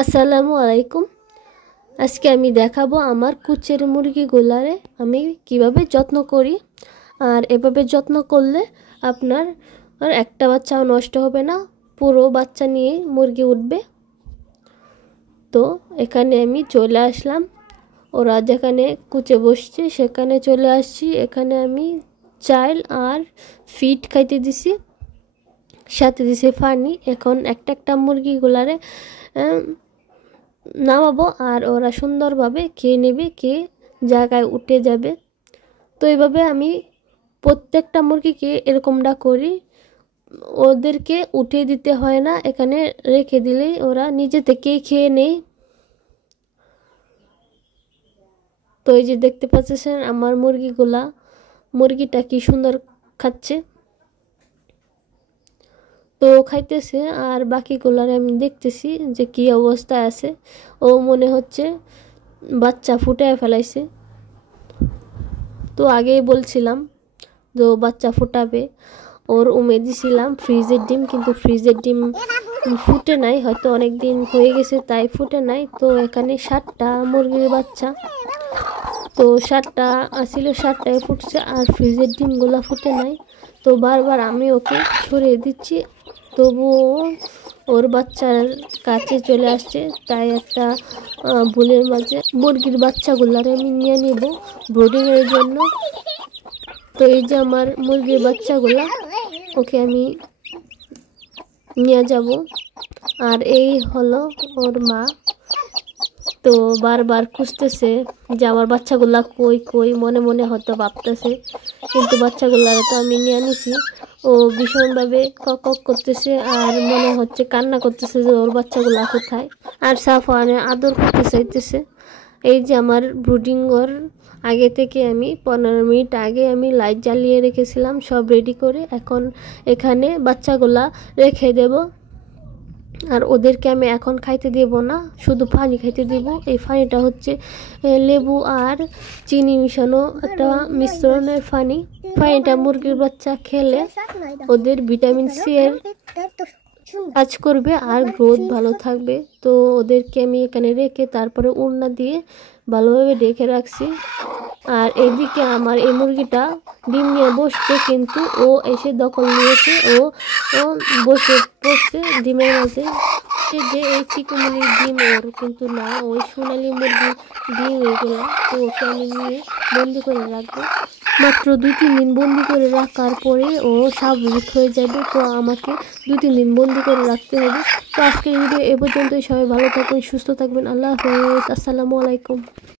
আসসালামু আলাইকুম। আজকে আমি দেখাবো আমার কুচের মুরগিগুলারে আমি কিভাবে যত্ন করি। আর এভাবে যত্ন করলে আপনার একটা বাচ্চাও নষ্ট হবে না, পুরো বাচ্চা নিয়ে মুরগি উঠবে। তো এখানে আমি চলে আসলাম, ওরা যেখানে কুচে বসছে সেখানে চলে আসছি। এখানে আমি চাল আর ফিড খাইতে দিছি, সাথে দিছি পানি। এখন একটা মুরগিগুলারে নামাবো আর ওরা সুন্দরভাবে খেয়ে নেবে, খেয়ে জায়গায় উঠে যাবে। তো এইভাবে আমি প্রত্যেকটা মুরগিকে এরকমটা করি, ওদেরকে উঠে দিতে হয় না, এখানে রেখে দিলেই ওরা নিজে থেকেই খেয়ে নেয়। তো এই যে দেখতে পাচ্ছেন আমার মুরগিটা কি সুন্দর খাচ্ছে। তো খাইতেছে আর বাকিগুলার আমি দেখতেছি যে কি অবস্থায় আছে। ও মনে হচ্ছে বাচ্চা ফুটায় ফেলাইছে। তো আগেই বলছিলাম যে বাচ্চা ফুটাবে, ওর দিছিলাম ফ্রিজের ডিম, কিন্তু ফ্রিজের ডিম ফুটে নাই, হয়তো অনেক দিন হয়ে গেছে তাই ফুটে নাই। তো এখানে 7টা মুরগির বাচ্চা, তো 7টা আসছিল, 7টায় ফুটছে আর ফ্রিজের ডিমগুলো ফুটে নাই। তো বারবার আমি ওকে সরিয়ে দিচ্ছি, তবুও ওর বাচ্চার কাছে চলে আসছে। তাই একটা বুলের মাঝে মুরগির বাচ্চাগুলার আমি নিয়ে নেব ব্রিডিংয়ের জন্য। তো এই যে আমার মুরগির বাচ্চাগুলা, ওকে আমি নিয়ে যাব। আর এই হলো ওর মা। তো বারবার খুঁজতেছে যে আমার বাচ্চাগুলা কই কই, মনে মনে হয়তো ভাবতেছে, কিন্তু বাচ্চাগুলার তো আমি নিয়ে নিছি। ও ভীষণভাবে কক করতেছে আর মনে হচ্ছে কান্না করতেছে যে ওর বাচ্চাগুলা কোথায়, আর সাফওয়ানে আদর করতে চাইতেছে। এই যে আমার ব্রুডিংয়ের আগে থেকে আমি 15 মিনিট আগে আমি লাইট জ্বালিয়ে রেখেছিলাম সব রেডি করে। এখন এখানে বাচ্চাগুলা রেখে দেব। আর ওদেরকে আমি এখন খাইতে দেব না, শুধু পানি খাইতে দেব। এই পানিটা হচ্ছে লেবু আর চিনি মিশানো একটা মিশ্রণের পানি। পানিটা মুরগির বাচ্চা খেলে ওদের ভিটামিন সি এর কাজ করবে আর গ্রোথ ভালো থাকবে। তো ওদেরকে আমি এখানে রেখে তারপরে ওড়না দিয়ে ভালোভাবে ঢেকে রাখছি। আর এদিকে আমার এই মুরগিটা ডিম নিয়ে বসছে, কিন্তু ও এসে দখল নিয়েছে, ও বসে পড়ছে ডিমের মাঝে। যে এই চিকুমুলির ডিম ওর, কিন্তু না, ওই সোনালি মুরগির ডিম এগুলো। তো ওকে আমি নিয়ে বন্দি করে রাখবো। মাত্র 2-3 দিন বন্দি করে রাখার পরে ও স্বাভাবিক হয়ে যাবে। তো আমাকে 2-3 দিন বন্দি করে রাখতে হবে। তো আজকের ভিডিও এ পর্যন্তই। সবাই ভালো থাকবেন, সুস্থ থাকবেন। আল্লাহ হাফেজ, আসসালামু আলাইকুম।